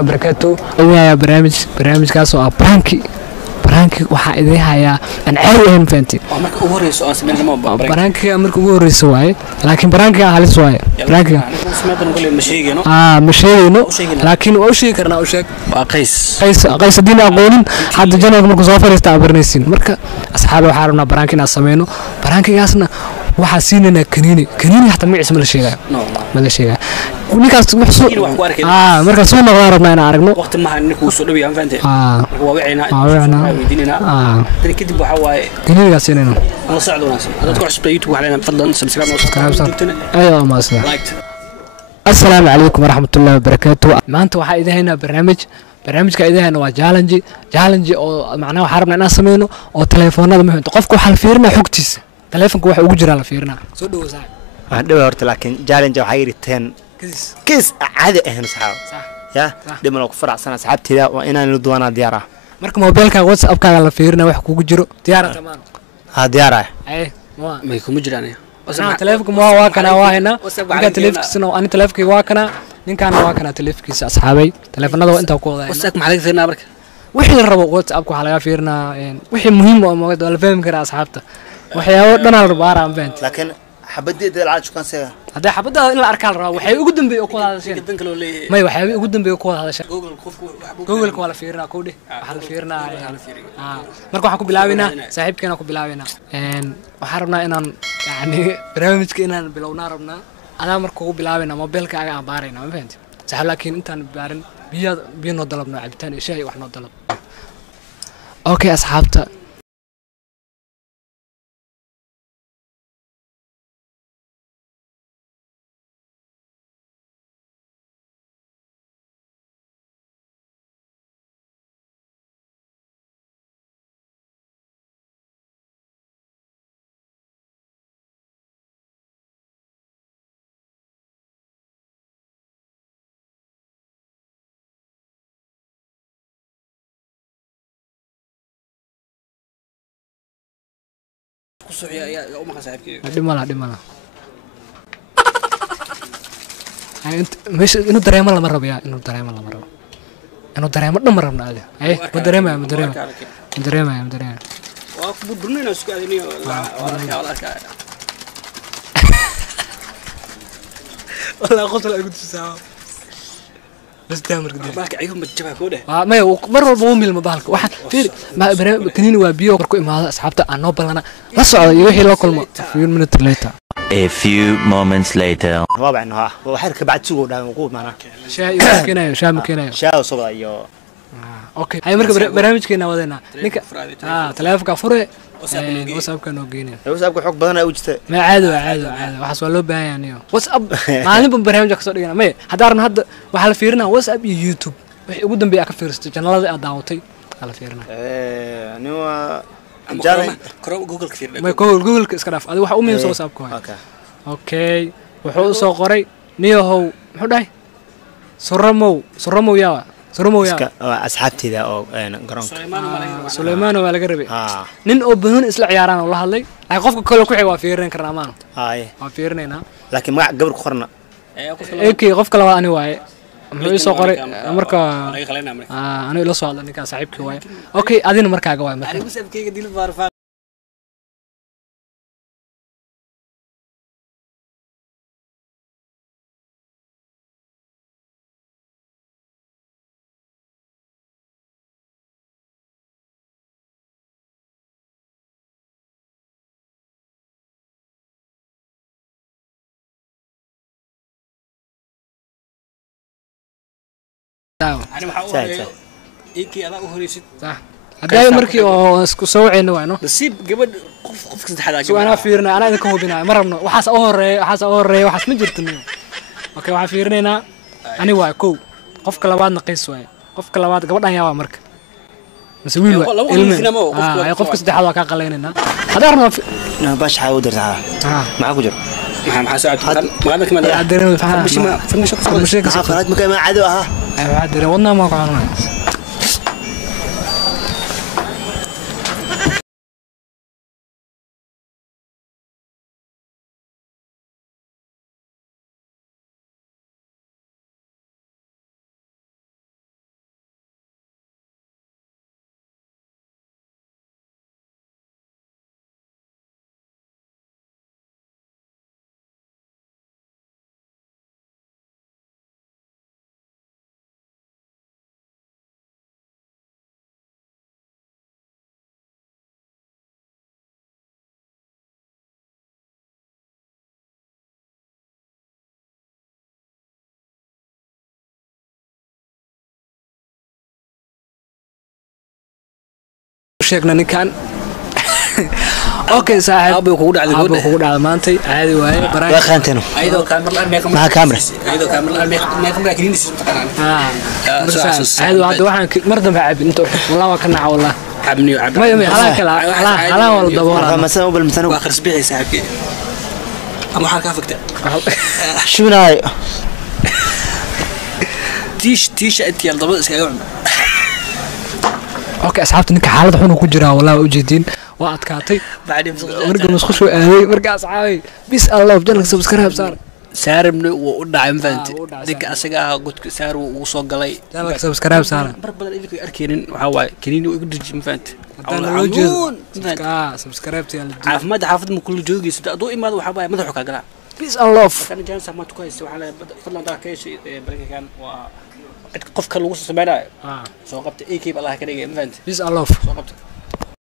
وبركاته يا برنامج كاسو برانكي waxaa idin hayaa aan caadi ahayn faanti marka ugu horeyso aan sameeyay ma barnaamijka marka ugu horeyso waaye laakiin barnaamijka halis waaye barnaamijka sameeyay kulli ma sheegayno ma sheegayno laakiin oo sheegi karnaa oo sheeg waa qays diin aqoonin hadda janaalka markuu soo fariista abarnaysin marka asxaab waxaan rabnaa barnaamijka inaan sameeyno barnaamijkaasna waxa siinana kaniini hatta magaciisa ma la sheegaa ninkaas wuxuu marka soo noqon rabnaa inaan aragno waqti ma hayn ku soo dhaweeyaan faantay waa wicina weydiinina tan kadib waxa waaye kaniinigaas inayno la socdo wanaagsan dadku cusub YouTube waxaan fadlan subscribe ayo ma sida assalaamu calaykum waraxmatullaahi wabarakaatuh maanta waxa idin haynaa barnaamijka idin hayna waa challenge oo macnaha waxa rabnaa inaan sameeyno oo telefoonada muhiimta qofku waxa la fiirinaa xogtiisa telefonka waxa ugu jira la fiirinaa soo dhawo saaxiib waan dhaw horta laakiin challenge waxa yiriteen كيس عادي اهنا صحاب يا دم لو كفر عسنا صحابتي وانا ندوانا ديارة marka mobilka WhatsApp kaaga la fiirina wax kugu jiro diyaar tamaan ha diyaara ma kuma jiraan telefonka waa kana waahina ninka telefonkiisana ani telefonkii waa kana ninkana waa kana telefonkiisa asxaabay telefonada inta ku wada WhatsApp maxaa laga fiirinaa marka wixii la rabo WhatsApp waxa laga fiirinaa wixii muhiim ah oo la fahmi kara asxaabta waxyaabo dhan la baara aan fahanti laakiin xabadii dalcad kan saga hada xabada in la arkaa la rabo waxay ugu dambeeyay oo ku hadasheen may waxay ugu dambeeyay ku hadasheen Google wala fiirina koodhe waxa la fiirina marka waxa ku bilaabina saaxiibkeena ku bilaabina waxa rabnaa inaan yani barnaamijka inaan bilowna rabnaa ana marka ugu bilaabina mobilkaaga aan baarayna ma fahanti sax laakiin intaan baarin biyo noo dalabno cabitaan iyo shay wax noo dalab okay asxaabta يا أم صاحبك دملا مش إنه دريمة لما ربيا إنه دريمة لما ربنا هذا إيه مدريمة وأكبر برنامج سكادني والله قلت له قلت ساعة بس دامر قديم باك عيهم بتجيبها كوده ما مرة بومي المبالغ واحد في ما كنين وبيو كركو إما أصحابته أنا بلنا لا صعد يوحي له كل ما في من later. A few moments later. واضح إنه هو حركة بعد سوق ده موجود معنا. شاي ممكن شاي وصبا يو. أوكي. هاي مرة برنامج كنا وذينا. نك تلاف كفرة. واتساب كانوا جينين. واتساب كحق بدنا وجته. ما عادوا وحصل له بيان يعني. واتساب ما لهم برنامج أكثر يعني ما حضرنا هذا وحلا فيرنا واتساب يوتيوب. قدام بيأكل فيرست channel هذا أداوتي على فيرنا. يعني هو جوجل كثير. ما جوجل كسكراف. هذا واحد أمي يسوي واتساب كوي. أوكي. وحول صقري نيو هو حداي. سرمو يا. أصحابتي ذا أو جرام. سليمان ولا قربي. نين أبنون إسلا عياران والله هاللي. أخوفك كله كوي وافيرن كرامانو. وافيرننا. لكن ما قبل خرنا. إيه خوفك لو أنا واي. محيي صقري أمريكا. أنا إلى سؤال أني كان صاحبك واي. أوكي أدين أمريكا جواي. أنا بس أبكي قديم بعرف. أنا محاول إيكي أنا أهريسيت صح هذا مركي أو سووا عينه وينه نصيب قبل قف saddexaad سو أنا فيرنا أنا إذا كهوبنا مرمنا وحاس أوري وحاس مجرتني أوكي وحاس فيرنا أنا واقو قف كلامات نقيس واي قف كلامات قبل أن يا مرك مسوي له علم قف saddexaad waa ka qaleynayna هذا رنا لا باش حاول درها معك وجر maxaa soo codsan magaalada kamid ah عدنا فهم farmasho خلاص مكان ما عدو ها عدنا والله ما قاعنا sheegna ninkan okay saaxiib abu kugu dhacday maantay caadi waaye waa qaantano ayadoo kaamira ma kaamira meeqa kaliinis caadi waa waxaan mar dambe cabin inta wallahi waa ka naca wallahi cabni ma halaa wala daboolaa مثلا قبل مثلا waa qarsbixi saaxiibkii ama waxa ka fagta شبناي tiish intii dabada iskaga cun اوكي اصحابتي ninka xaalad xun ku jira wallahi u jeedin waa adkaatay marka musqushu aaday marka asxaabay bis allah janka subscribe saar saaribna wuu u dhacay maanta dadka asaga ah godka saar wuu soo galay janka subscribe saar mar badan idinku arkeenin waxa waay kaniini uu igu dajin maanta loo jeedo subscribe tii caafimaad xaafad ma kullu joogayso adoo imaad waxa waay madaxu ka galaa bis allah kan jaan saamaad ku haysto waxa la fadlan daa ka yeeshay barakakan waa qofka lagu sameeynaayo soo qabta AK Allah ka dhigay maanta bis allah soo qabta